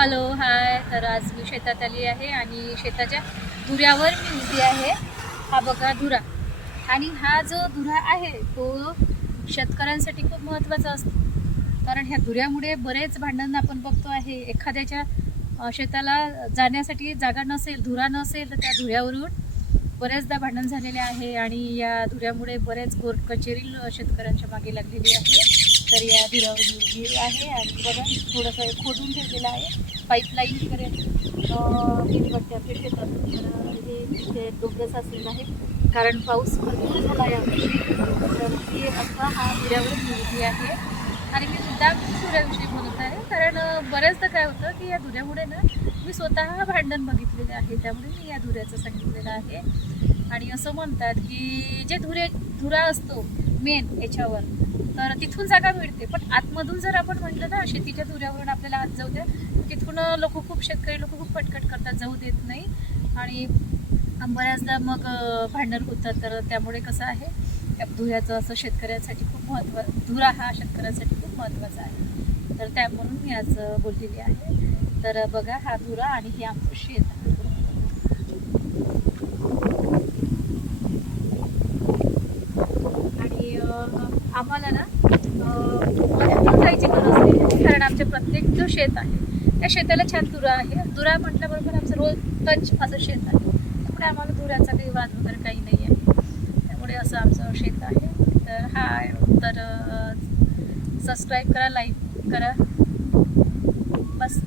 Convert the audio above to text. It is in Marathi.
Hello hi. तर आज मी शेतात आली आहे आणि शेताच्या धुऱ्यावर मी उभी आहे. हा बघा धुरा. आणि हा जो धुरा आहे तो शेतकऱ्यांसाठी खूप महत्त्वाचा असतो. कारण ह्या धुऱ्यामुळे बरेच भांडण आपण बघतो आहे. एखाद्याच्या शेताला जाण्यासाठी जागा नसेल धुरा नसेल तर त्या धुऱ्यावरून बऱ्याचदा भांडण झालेले आहे. आणि या धुऱ्यामुळे बरेच कोर्ट कचेरी शेतकऱ्यांच्या मागे लागलेली आहे. तर या धुऱ्यावर आहे आणि बघा थोडंसं खोदून ठेवलेलं आहे. पाईपलाईन वगैरे गेली आपल्या शेतात तर हे तिथे डोंगरच असलेलं आहे. कारण पाऊस भरपूर झाला यावर्षी तर मी असा हा धुऱ्यावर मुलगी आहे. आणि मी सुद्धा धुऱ्याविषयी बोलत आहे. कारण बऱ्याचदा काय होतं की या धुऱ्यामुळे ना मी स्वतः भांडण बघितलेले आहे. त्यामुळे मी या धुऱ्याचं सांगितलेलं आहे. आणि असं म्हणतात की जे धुरे धुरा असतो मेन याच्यावर तर तिथून जागा मिळते. पण आतमधून जर आपण म्हटलं ना शेतीच्या धुऱ्यावरून आपल्याला आत जाऊ द्या तिथून लोक खूप शेतकरी लोक खूप पटकट करतात जाऊ देत नाही. आणि बऱ्याचदा मग भांडण होतात तर त्यामुळे कसं आहे त्या धुऱ्याचं असं शेतकऱ्यांसाठी खूप महत्त्वा धुरा हा शेतकऱ्यांसाठी खूप महत्त्वाचा आहे. तर त्या म्हणून मी आज बोललेली आहे. तर बघा हा धुरा आणि हे आमचं शेत आहे आणि अं, आम्हाला ना अं, जायची गरज नाही कारण आमचे प्रत्येक जो शेत आहे त्या शेताला छान दुरा आहे. दुरा म्हटल्याबरोबर आमचं रोज टच असं शेत आहे. त्यामुळे आम्हाला दुराचा काही वाद वगैरे काही नाही आहे. त्यामुळे असं आमचं शेत आहे. तर हा तर सबस्क्राईब करा लाईक करा. बस.